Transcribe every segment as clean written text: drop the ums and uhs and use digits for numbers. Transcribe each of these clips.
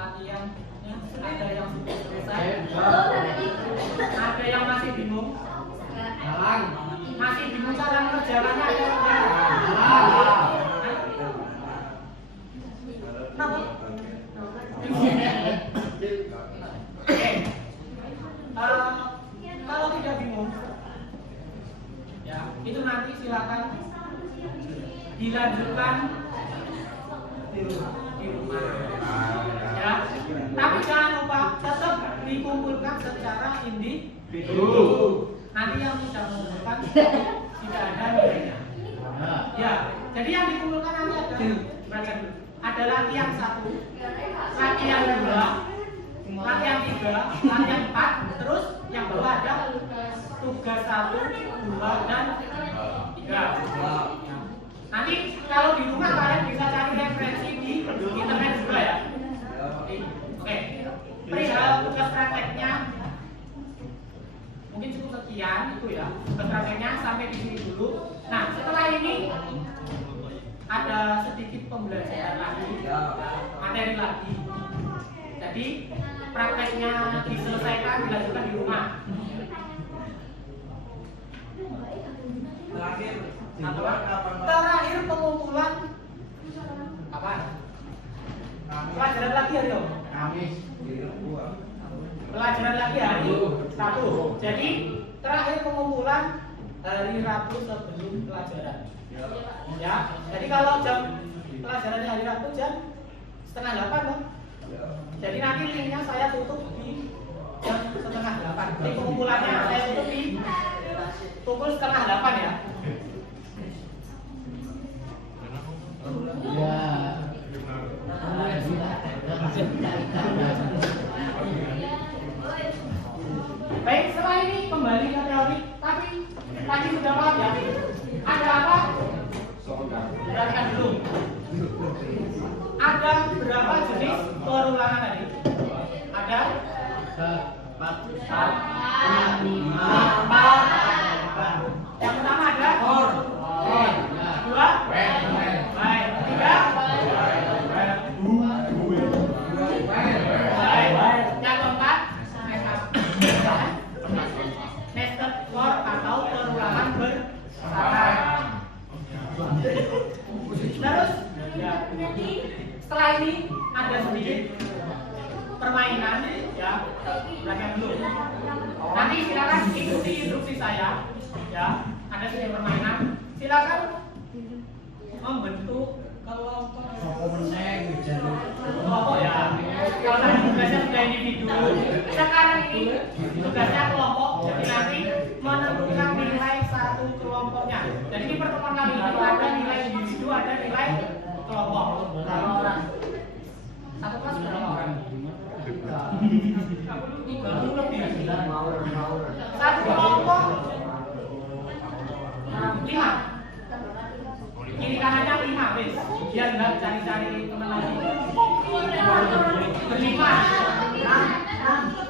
latihannya ada yang sudah selesai, ada yang masih bingung, masih bingung cara mengerjakannya ada yang kalau tidak bingung, ya itu nanti silakan dilanjutkan di rumah. Ya, tapi jangan lupa tetap dikumpulkan secara individu. Nanti yang tidak mengumpulkan tidak ada nilainya. Ya, jadi yang dikumpulkan nanti ada latihan 1, latihan 2, latihan 3, latihan 4, terus yang bawah ada tugas 1, 2, dan 3. Nanti kalau di rumah kalian bisa cari referensi di internet juga ya. Oke. Perihal tugas prakteknya mungkin cukup sekian itu ya. Tugas prakteknya sampai di sini dulu. Nah, setelah ini ada sedikit pembelajaran lagi, materi lagi. Jadi prakteknya diselesaikan, dilanjutkan di rumah. Terakhir pengumpulan apa? Pelajaran lagi hari Om? Kamis. Pelajaran lagi hari Rabu. Jadi terakhir pengumpulan hari Rabu sebelum pelajaran. Ya. Jadi kalau jam pelajarannya hari Rabu jam 7:30 dong. Jadi nanti linknya saya tutup di jam 7:30. Jadi pengumpulannya saya tutup di pukul 7:30 ya. Baik, setelah ini kembali ke teori. Tapi tadi sudah paham ya. Ada apa? Perhatikan dulu. Ada berapa jenis perulangan tadi? Ada 4, 5. Yang pertama ada or. 2. Baik. 3. Baik. Yang keempat nested for atau perulangan bersama. Terus ya, setelah ini ada sedikit permainan ya. Perhatikan dulu. Nanti silakan ikuti instruksi saya ya. Ada sedikit permainan. Silakan membentuk kelompok ya. Kalau tadi tugasnya sudah individu, sekarang ini tugasnya kelompok. Jadi nanti menentukan nilai satu kelompoknya. Jadi di pertemuan kali ini ada nilai individu, ada nilai kelompok. Satu kelas berapa orang? 30 lebih. Satu kelompok 5. Kiri kanannya 5, bis. Biar nggak cari-cari teman lagi. 5.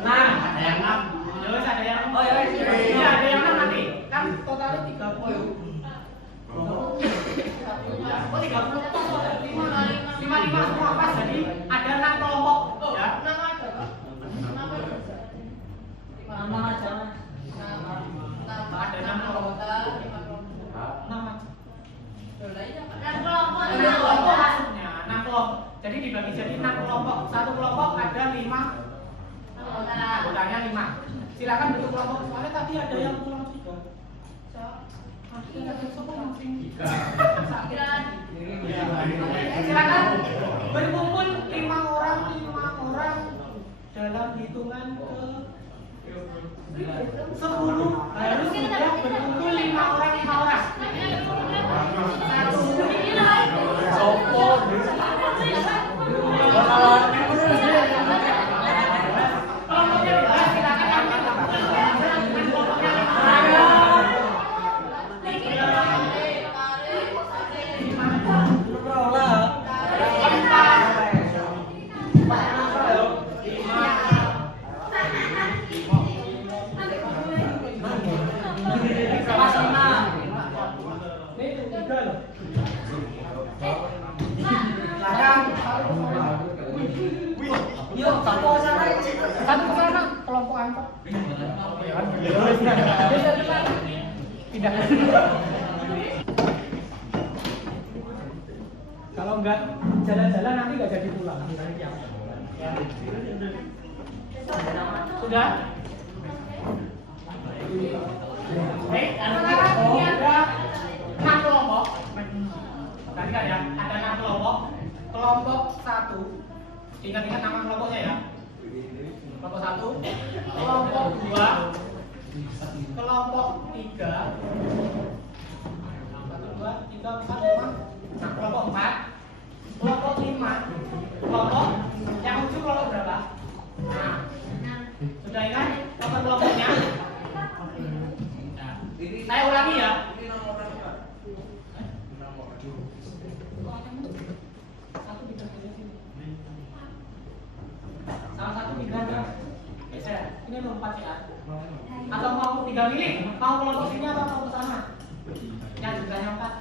Nah, ada yang 6. Terus ada yang iya, ada yang 6 nanti. Kan totalnya 30. Oh, 30. 5 semua pas. Jadi ada 6 kelompok. Ya. 6 aja, Pak. 6 aja. Ada 6 kelompok. 6 aja. 6 kelompok maksudnya 6 kelompok. Jadi dibagi jadi 6 kelompok. Satu kelompok ada 5 anggotanya 5. Silakan bentuk kelompok. Soalnya tadi ada yang pulang juga. Silakan berkumpul 5 orang dalam hitungan ke 10 harus sudah berkumpul 5 orang. Pindah. Kalau enggak jalan-jalan nanti enggak jadi pulang. Ya. Sudah? Baik, sekarang ini ada 6 kelompok. Tadi kan ya, ada 6 kelompok. Kelompok 1, ingat-ingat nama kelompoknya ya. Kelompok 1, kelompok 2, kelompok 3, 1, 2, 3, 4, 5. Nah, kelompok 4, kelompok 5, kelompok yang ujung kelompok berapa? Nah, sudah ingat nomor kelompoknya? Saya ulangi ya. Salah satu tiga. Ini lompat ya. Atau mau 3 milih? Mau kelompok sini atau mau ke sana? Yang jumlahnya 4.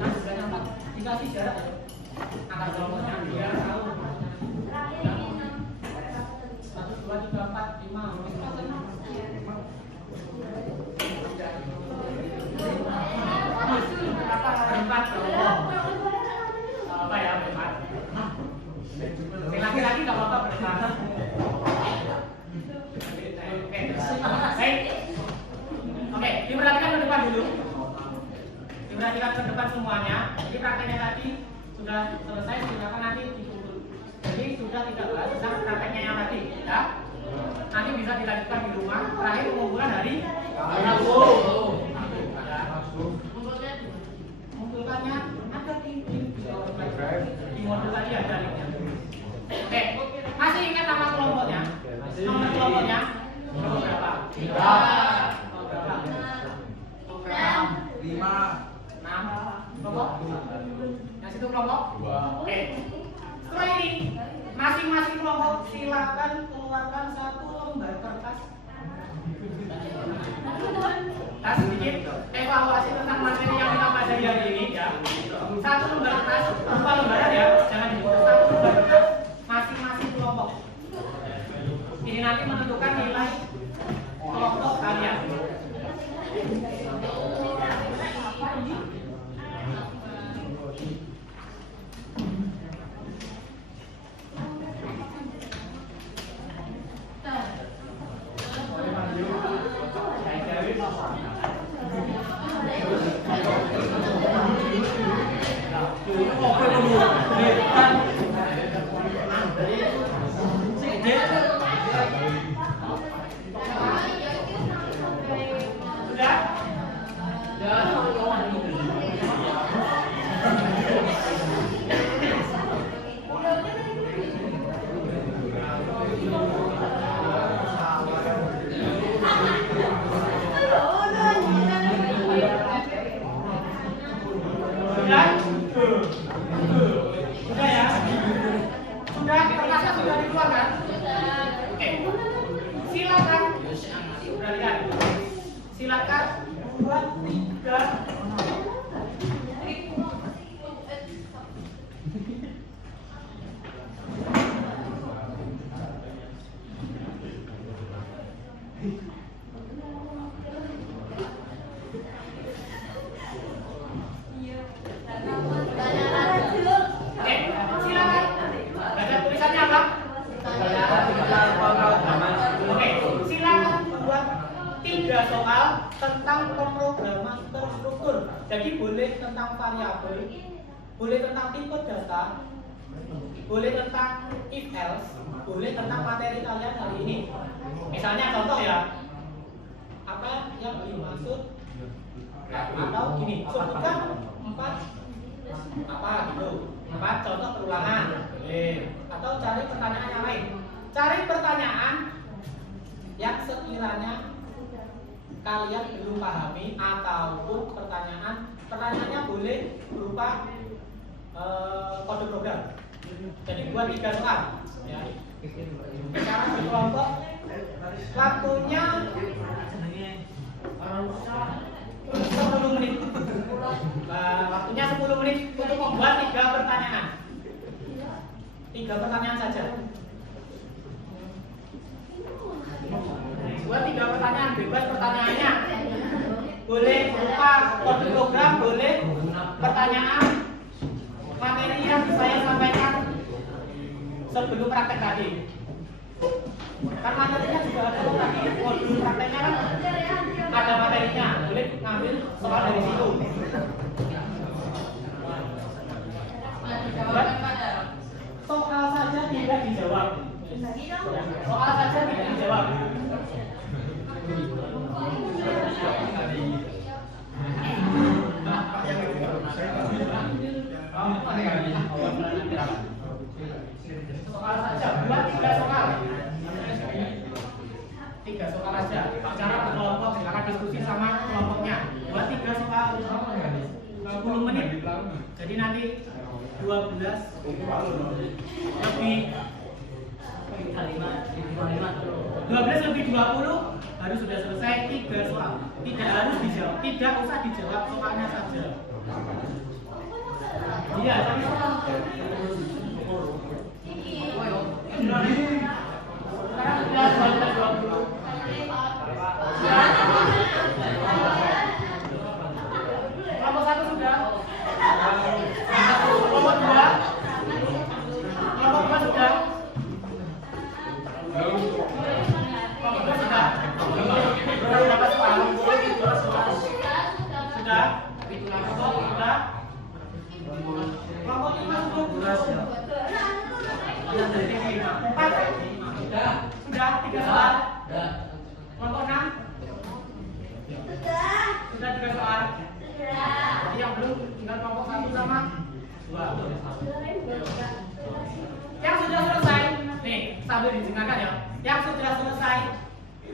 Nah, jumlahnya 4. Dikasih jarak ya. Angka kelompoknya biar tahu. 1, 2, 3, 4, 5. Berempat kelompok. Apa ya berempat? Laki-laki nggak apa-apa berempat. Oke, diperhatikan ke depan dulu. Diperhatikan ke depan semuanya. Jadi prakteknya tadi sudah selesai, silakan nanti dikumpul. Jadi sudah tidak usah prakteknya yang tadi, ya. Nanti bisa dilanjutkan di rumah. Terakhir pengumpulan hari Rabu. Mengumpulkannya ada di modul tadi ada linknya. Oke, masih ingat nama kelompoknya? Nomor kelompoknya? Kelompok berapa? 3. Berapa? 5. 6. Kelompok? Yang situ kelompok? 2. Oke. Setelah ini, masing-masing kelompok silakan keluarkan 1 lembar kertas. Nah, sedikit evaluasi tentang materi yang kita pelajari hari ini ya. 1 lembar kertas, 4 lembaran ya, jangan dibuat 1 lembar kertas masing-masing kelompok. Ini nanti menentukan nilai kelompok kalian. Jadi boleh tentang variabel, boleh tentang tipe data, boleh tentang if else, boleh tentang materi kalian hari ini. Misalnya contoh ya, apa yang dimaksud atau gini, sebutkan 4 apa gitu, 4 contoh perulangan, atau cari pertanyaan yang lain. Cari pertanyaan yang sekiranya kalian belum pahami ataupun pertanyaannya boleh berupa kode program. Jadi buat 3 soal ya. Sekarang di kelompok waktunya 10 menit. Waktunya 10 menit untuk membuat 3 pertanyaan. 3 3 pertanyaan saja. Buat 3 pertanyaan, bebas pertanyaannya. Boleh berupa kode program, boleh pertanyaan materi yang saya sampaikan sebelum praktek tadi. Kan materinya juga ada tadi, modul prakteknya kan ada materinya, boleh ngambil soal dari situ. Soal saja tidak dijawab. Soal saja tidak dijawab. Soal saja, buat 3 soal. 3 soal aja. Cara berkelompok, silakan diskusi sama kelompoknya. Buat 3 soal 20 menit. Jadi nanti 12 lebih 20 harus sudah selesai 3 soal. Tidak harus dijawab, tidak usah dijawab soalnya saja. Iya, tapi soal. Sekarang sudah 20. Kelompok 1 sudah. Kelompok 2. Kelompok 2 sudah. Kelompok 2 sudah. Berapa soal? Sudah. Sudah. Kelompok 5 sudah. 4. Sudah 3 soal. Kelompok 6. Sudah 3 soal. Jadi yang belum tinggal kelompok 1 sama 2. Yang sudah selesai, nih sambil didengarkan ya. Yang sudah selesai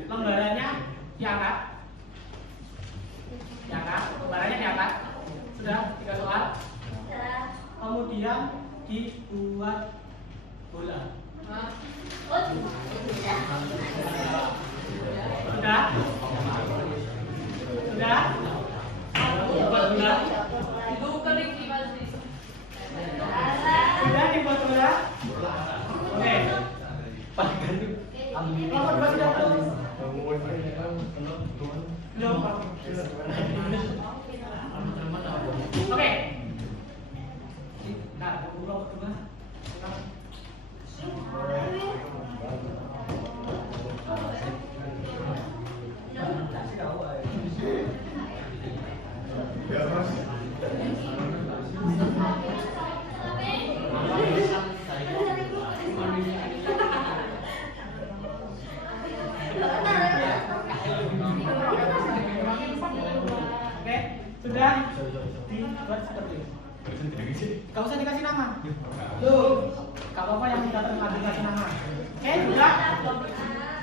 lembarannya diangkat. Lembarannya diangkat. Sudah 3 soal. Kemudian dibuat bola. Sudah? Sudah? Dibuat bola? Sudah dibuat bola? Oke. Kelompok 2 sudah belum? Belum. Oke. Nah, kelompok 2. Sudah dibuat seperti ini. Gak usah dikasih nama. Tuh, kalau apa yang tidak terkandung dikasih nama. Oke, sudah.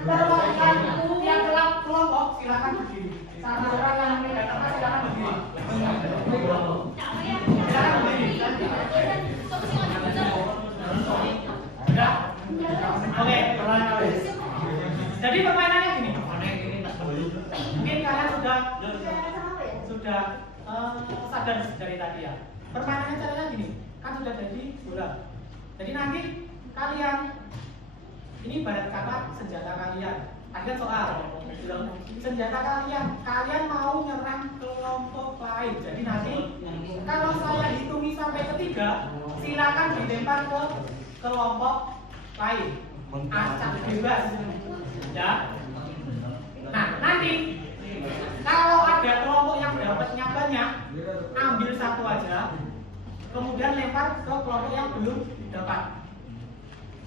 Perwakilan yang kelompok silakan berdiri. Satu orang yang datang silakan berdiri. Silakan berdiri. Sudah. Oke. Jadi permainannya gini. Mungkin kalian sudah sadar dari tadi ya. Permainannya caranya gini, kan sudah jadi bola. Jadi nanti kalian ini ibarat kata senjata kalian. Ada soal senjata kalian mau nyerang kelompok lain. Jadi nanti kalau saya hitungi sampai ketiga, silakan dilempar ke kelompok lain. Acak bebas, ya. Nah nanti kalau ada kelompok yang dapatnya banyak, ambil satu aja, kemudian lempar ke kelompok yang belum dapat.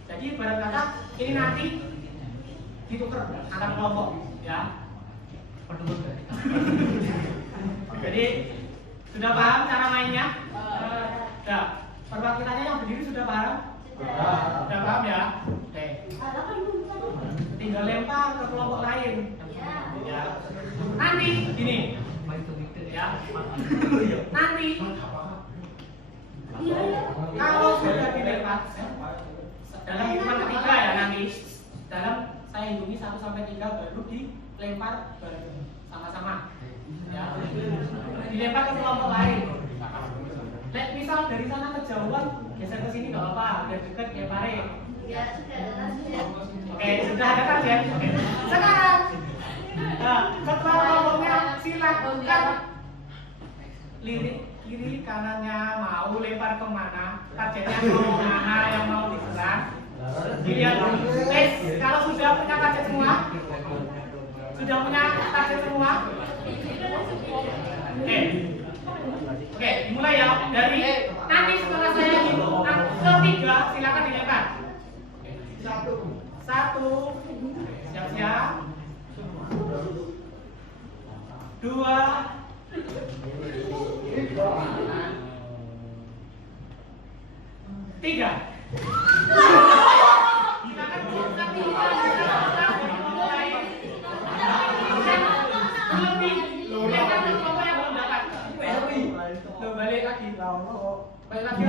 Jadi ibarat kata ini nanti ditukar antar kelompok, ya. Jadi sudah paham cara mainnya? Sudah. Perwakilannya yang berdiri sudah paham? Sudah paham ya? Oke. Tinggal lempar ke kelompok lain. Ya. Nanti gini, ya. Nanti kalau sudah dilempar dalam hitungan ketiga ya nanti dalam saya hitungi 1 sampai 3 baru dilempar bareng sama-sama. Ya. Dilempar ke kelompok lain. Misal dari sana kejauhan Geser ke sini nggak apa-apa, biar dekat ya Pare. Ya sudah ada target. Oke, sudah ada target. Oke. Sekarang, setelah ngomongnya silakan lirik kiri kanannya mau lempar kemana, targetnya mau mana yang mau diserang. Dilihat tes, kalau sudah punya target semua, sudah punya target semua. Oke, dimulai ya dari nanti setelah saya hitung ketiga silakan dilempar. Satu, siap-siap. 2, 3. Silakan buka balik lagi. Balik lagi.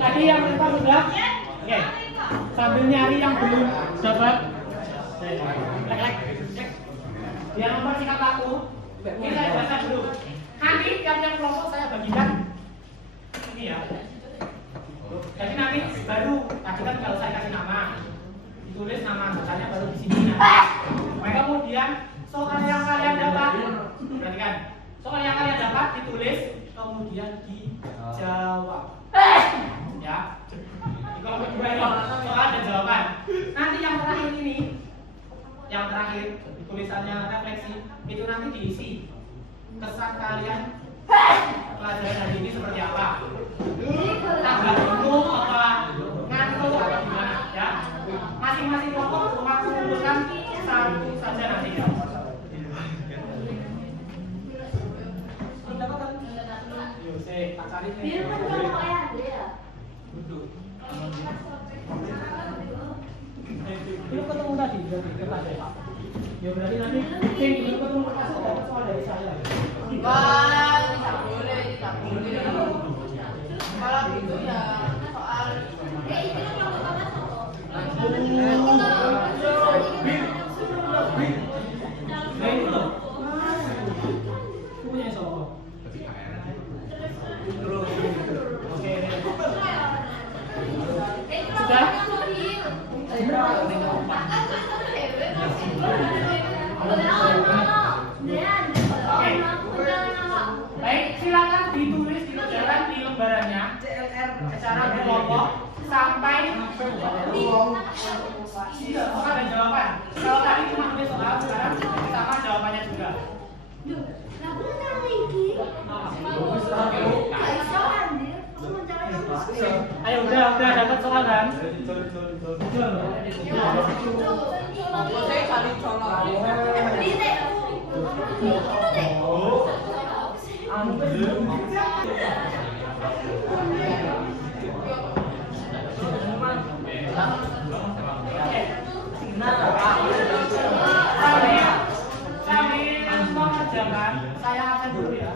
Tadi yang lempar sudah? Oke. Sambil nyari yang belum dapat. Biar mempersingkat waktu, ini saya baca dulu. Nanti tiap-tiap kelompok saya bagikan ini ya. Jadi nanti baru tadi kan kalau saya kasih nama, ditulis nama anggotanya baru di sini. Maka kemudian soal yang kalian dapat, perhatikan, soal yang kalian dapat ditulis kemudian dijawab. Ya. Di kelompok kedua ini soal dan jawaban. Nanti yang terakhir ini, yang terakhir tulisannya refleksi itu nanti diisi kesan kalian pelajaran hari ini seperti apa. Agak bingung apa ngantuk atau gimana ya. Masing-masing kelompok mengumpulkan satu saja nanti ya. Biar kan kalau kayak ada ya. Belum ketemu tadi berarti kepada Pak. Ya berarti nanti belum ketemu soal dari saya. Wah, tidak boleh. Kalau gitu ya soal Itu kan yang pertama soal. Nah itu loh. Punya soal. Oke. Sudah? Baik, silakan ditulis di lembaran di lembarannya secara berkelompok sampai soal dan jawaban. Kalau tadi cuma nulis soal, sekarang sama jawabannya juga. Ayo udah dapat soal kan? saya saling colok. Sambil mengerjakan, saya akan dulu ya.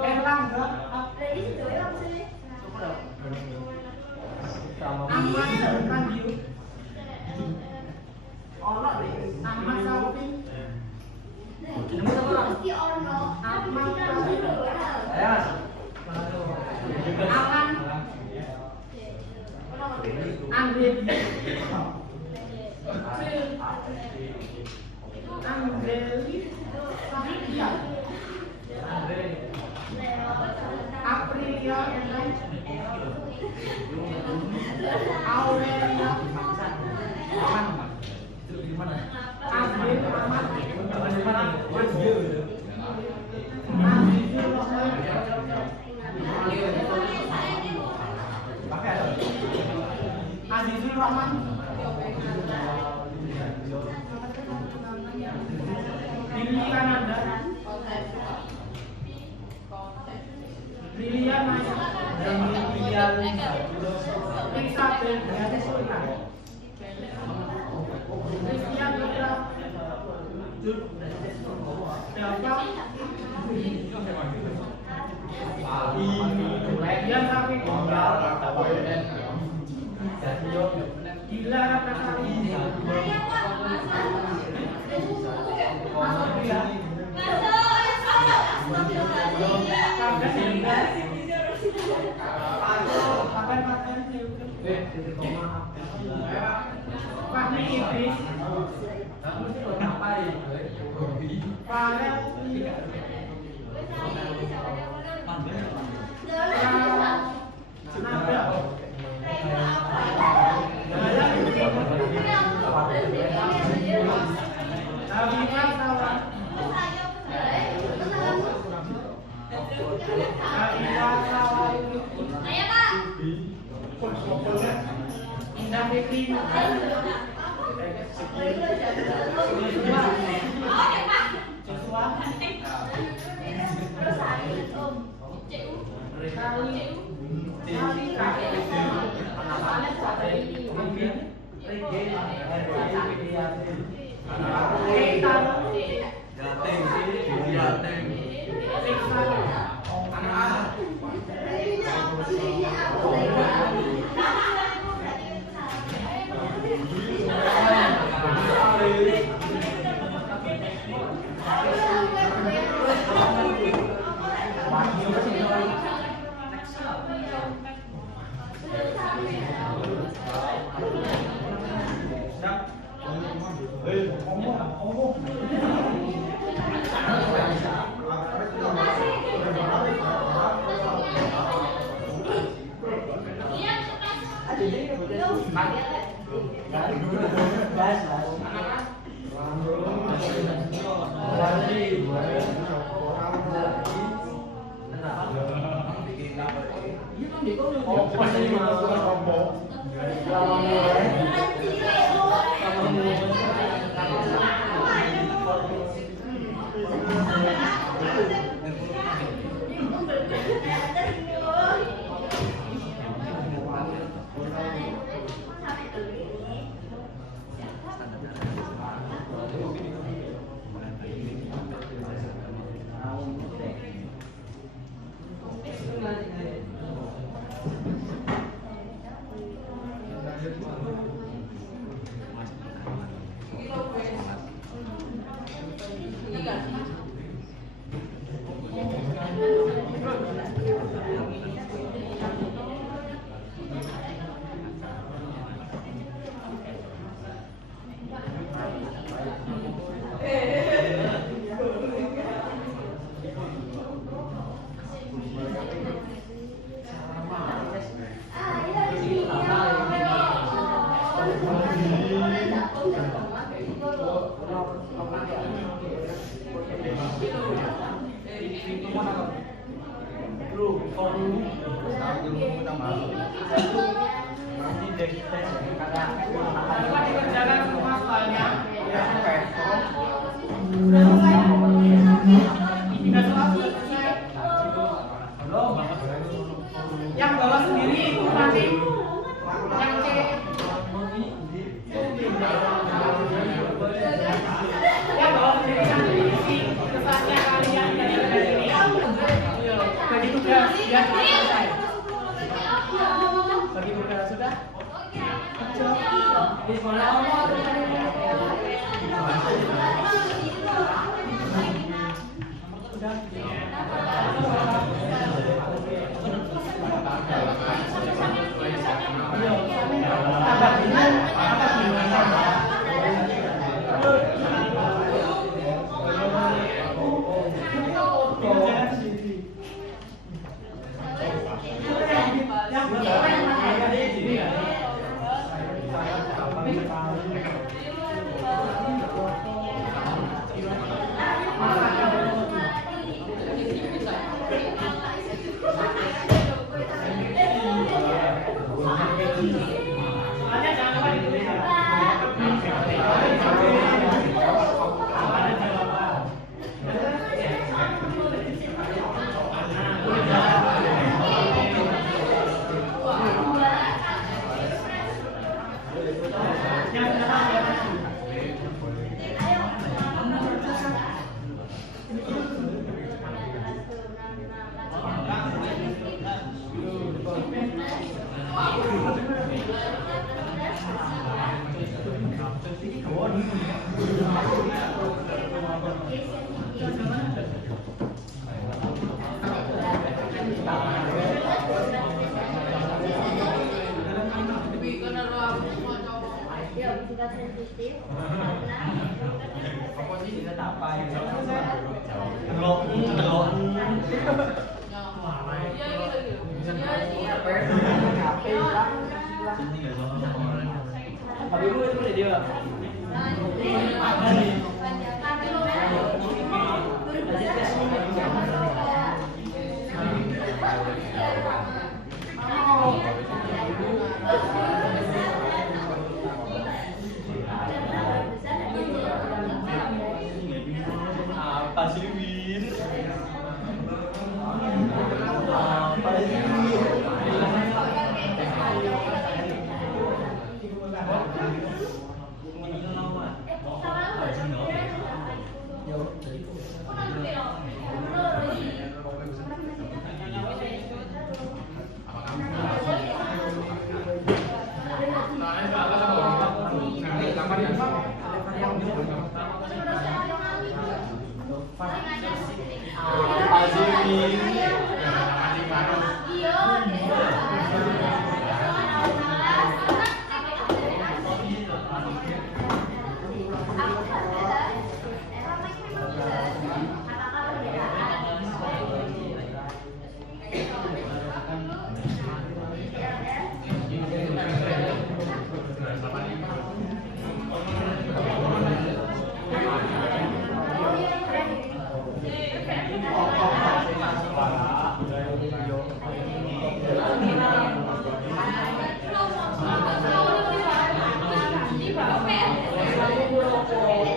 Erlangga Ahmad Randiu Ahmad Saupin Ahmad Alan Andre Aprilia Aurelia Asbin Yang sapi tunggal. Gila kata kali. Saya Pak, masa? Masuk dia. Kagak sehingga. Pakai titik koma. Pak ini iblis. Indah Fikri. Yang bawa sendiri itu nanti yang C. Yang bawa sendiri nanti isi kesannya kalian dari sini. Bagi tugas biar selesai. Bagi tugas sudah. Di sekolah Apa sih Win? Apa sih? Apa sih Win?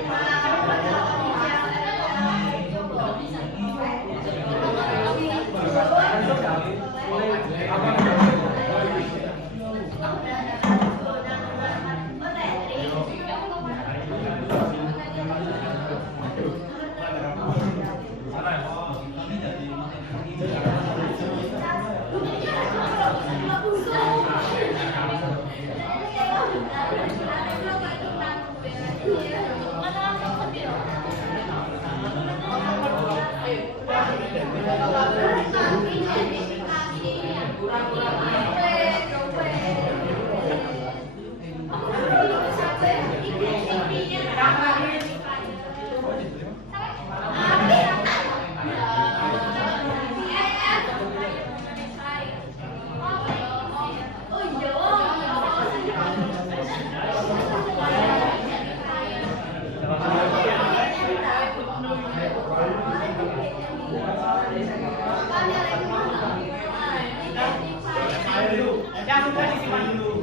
Yang sudah disimpan dulu.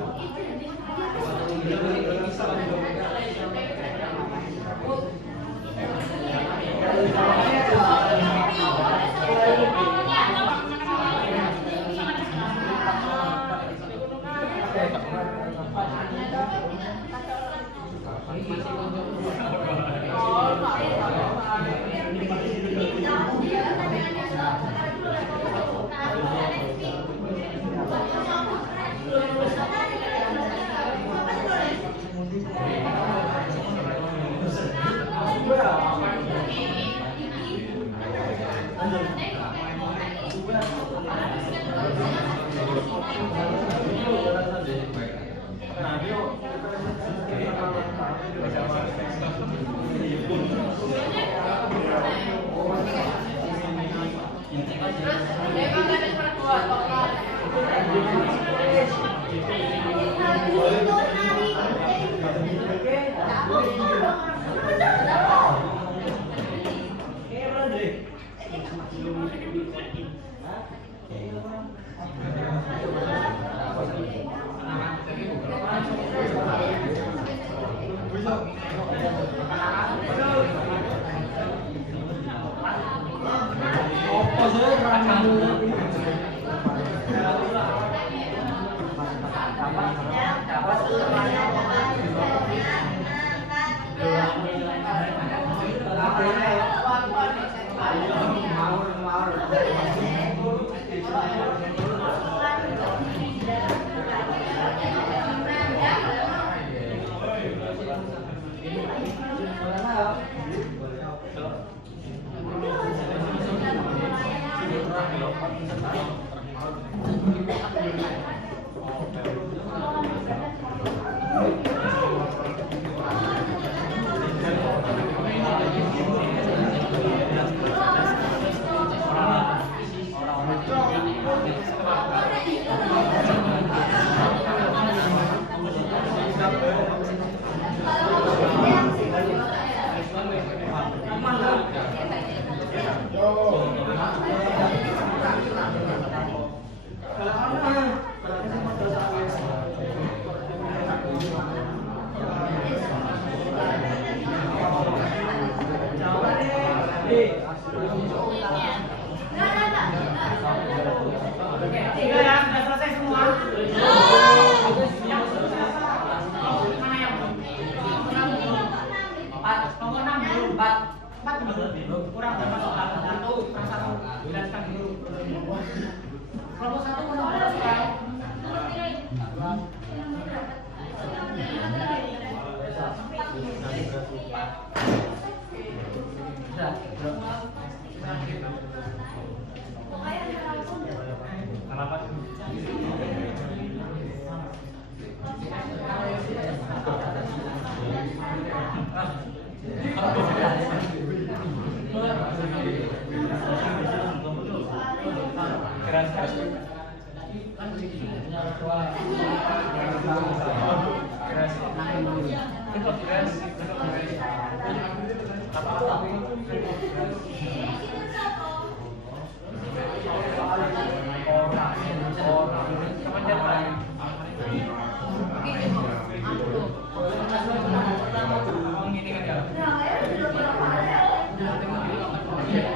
Tadi kan begini.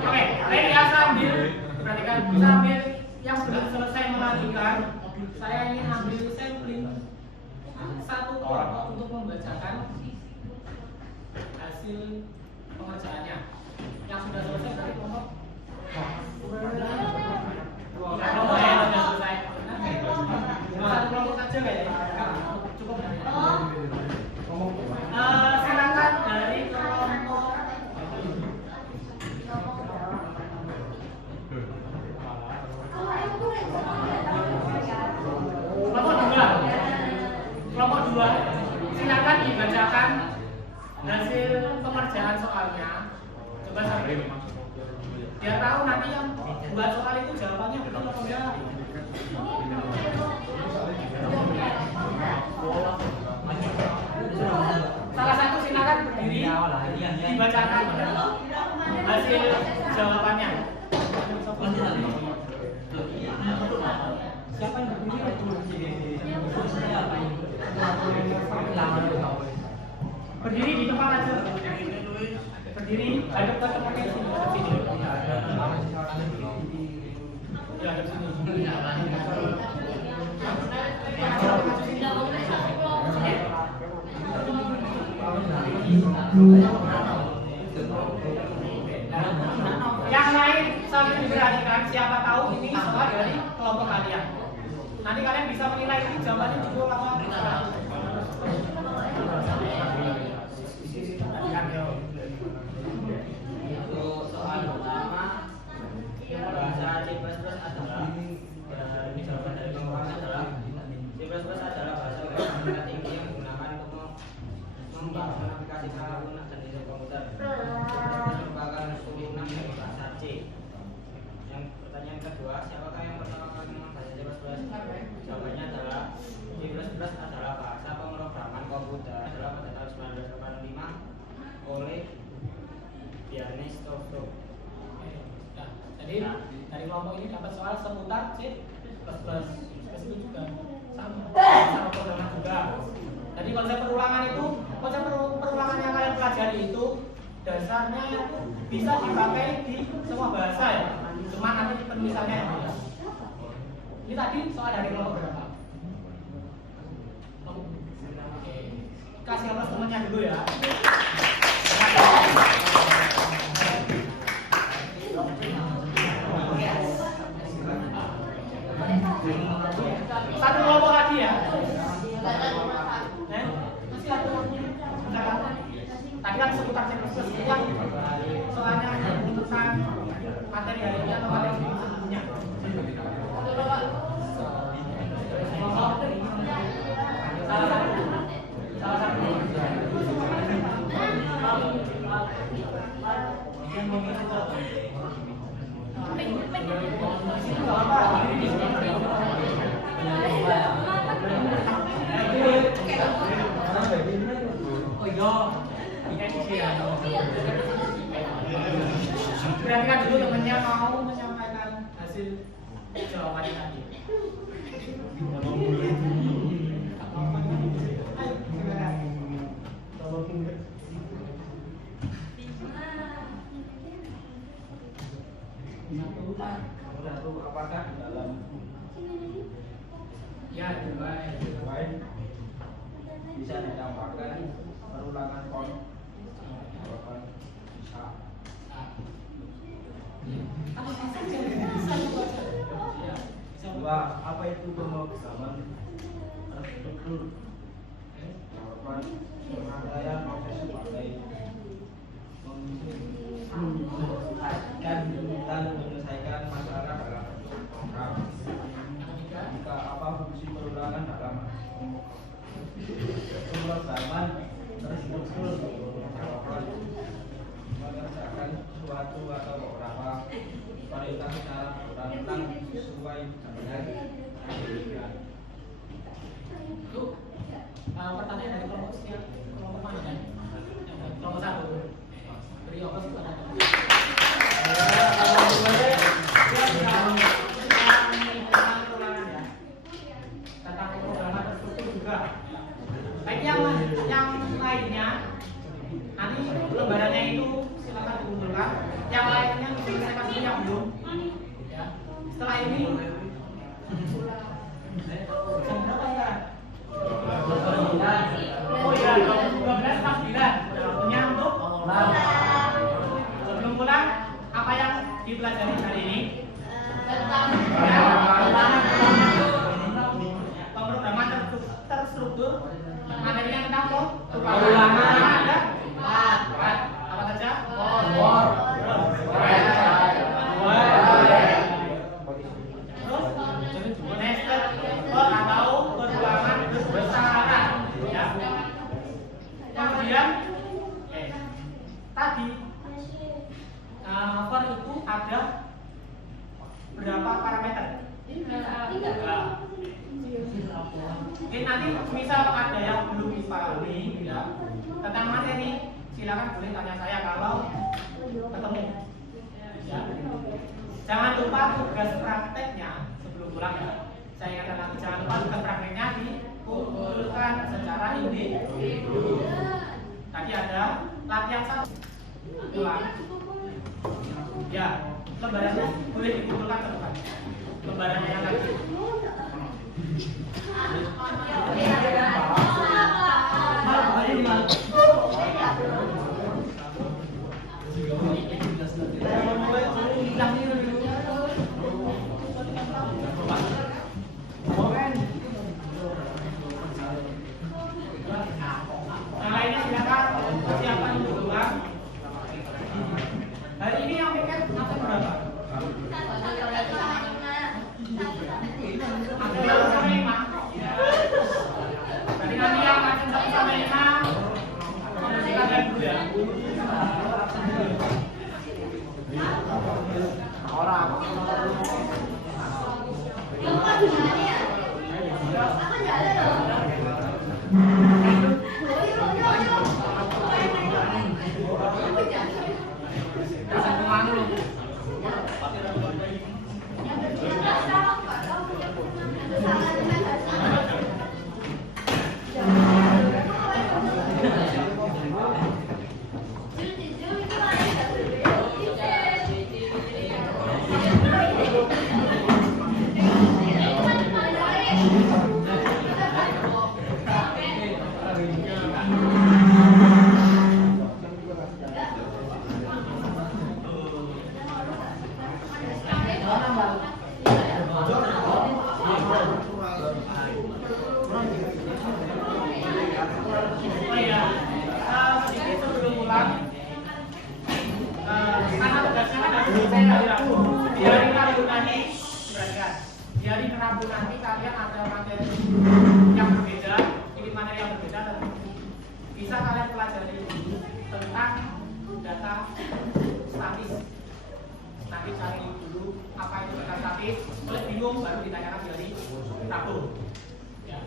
Oke, ya sambil perhatikan sambil yang belum selesai melanjutkan, saya ingin ambil sampling satu kelompok untuk membacakan hasil pengerjaannya. Yang sudah selesai dari kelompok kelompok ya sudah selesai. Satu kelompok saja kayaknya cukup. Silakan dari kelompok kelompok 2 silakan dibacakan hasil pengerjaan soalnya. Coba sambil biar tahu nanti yang buat soal itu jawabannya betul atau enggak. Salah satu silakan berdiri dibacakan hasil jawabannya. Siapa yang berdiri? Berdiri di tempat aja. Berdiri, hadap ke tempatnya sini. Ya, hadap sini. Yang lain sambil diperhatikan, siapa tahu ini soal dari kelompok kalian. Nanti kalian bisa menilai ini jawabannya cukup apa enggak. Untuk soal pertama bahasa C++ adalah ini jawaban dari pengurangan adalah C++ adalah bahasa programming tinggi yang digunakan untuk membangun aplikasi lunak dan sistem komputer. Merupakan turunan dari bahasa C. Yang pertanyaan kedua, siapakah yang pertama kali membaca C++? Jawabannya adalah C++ adalah bahasa pemrograman komputer adalah pada tahun 1985 oleh Ernest Tocqueville. Nah, jadi dari kelompok ini dapat soal seputar C++. Itu juga sama programan juga. Jadi konsep perulangan itu, konsep perulangan yang kalian pelajari itu dasarnya itu bisa dipakai di semua bahasa ya. Cuma nanti penulisannya yang beda. Ini tadi soal dari kelompok berapa? Oke. Kasih aplaus temannya dulu ya. Satu kelompok lagi ya. Masih ada tadi kan seputar C++ yang soalnya tentang materi hari ini atau materi sebelumnya. Salah satu. Perhatikan dulu temannya mau menyampaikan hasil jawabannya tadi. Apakah dalam Ya, baik. bisa didamparkan perulangan kon? Jawaban bisa. Dua, apa itu pemrograman terstruktur? Jawaban pengerjaan proses sebagai mengajukan dan menyelesaikan masalah dalam program. Jika apa fungsi perulangan dalam pemrograman terstruktur? Jawaban mengerjakan suatu atau beberapa perintah secara peralatan sesuai dengan Itu pertanyaan dari kelompok sekian, kelompok mana kan? Kelompok 1. Beri ongkos kepada tentang pemrograman terstruktur juga. Baik yang lainnya nanti lembarannya itu silakan dikumpulkan. Yang lainnya diselesaikan dulu yang belum. Ya. Setelah ini jam berapa sekarang? Oh iya, 12.49. Waktunya untuk sebelum pulang apa yang dipelajari hari ini? Pemrograman terstruktur. Materinya tentang pemrograman ada 4. Apa saja? Nested atau perulangan besar-besaran, ya. Kemudian tadi for itu ada berapa parameter? 3. Mungkin nanti misal ada yang belum dipahami, ya, tentang materi, silakan boleh tanya saya kalau ketemu. Ya. Jangan lupa tugas prakteknya sebelum pulang, ya. Saya ingatkan lagi, jangan lupa tugas prakteknya dikumpulkan secara individu. Tadi ada latihan 1 pulang. Ya, lembarannya boleh dikumpulkan ke depan. Lembarannya yang lagi. Yang lainnya silakan persiapan untuk pulang. Hari ini yang piket absen berapa? Absen 1 sampai 5. Jadi nanti yang absen 1 sampai 5 silakan dulu, ya. Oh iya, sedikit sebelum pulang, karena tugasnya kan harus selesai hari Rabu. Di hari Rabu nanti, perhatikan, di hari Rabu nanti kalian ada materi yang berbeda, ini materi yang berbeda, dan bisa kalian pelajari tentang data statis. Nanti cari dulu apa itu data statis, boleh bingung baru ditanyakan di hari Rabu. Ya.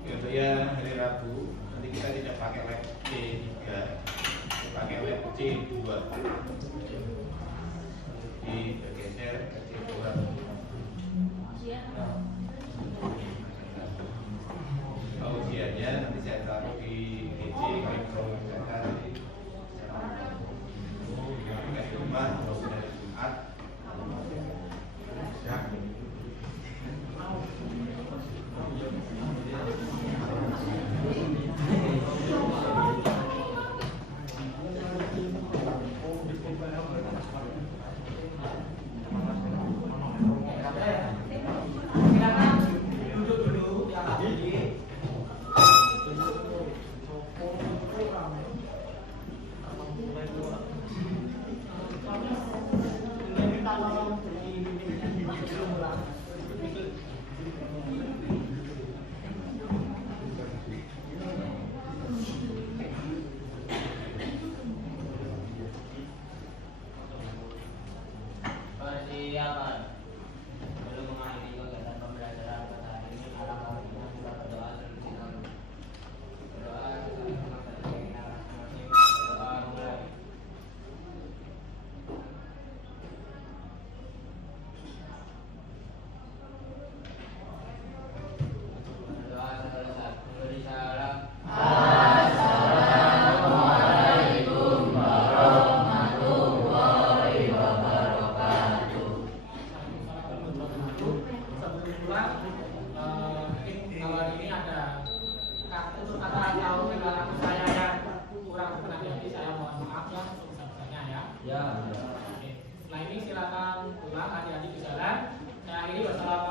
Ya, untuk yang hari Rabu nanti kita tidak pakai lab C3, kita pakai lab C2. Jadi bergeser ke C2. Ujiannya nanti saya taruh di DC kalau data di rumah kalau sudah Jumat. Ya. Silakan duduk dulu yang lagi. sebelum pulang mungkin kalau hari ini ada untuk kata-kata perilaku saya yang kurang berkenan di hati, saya mohon maaf ya sebesar-besarnya ya. Ya. Oke. Setelah ini silakan pulang, hati-hati di jalan. Saya akhiri, wassalamualaikum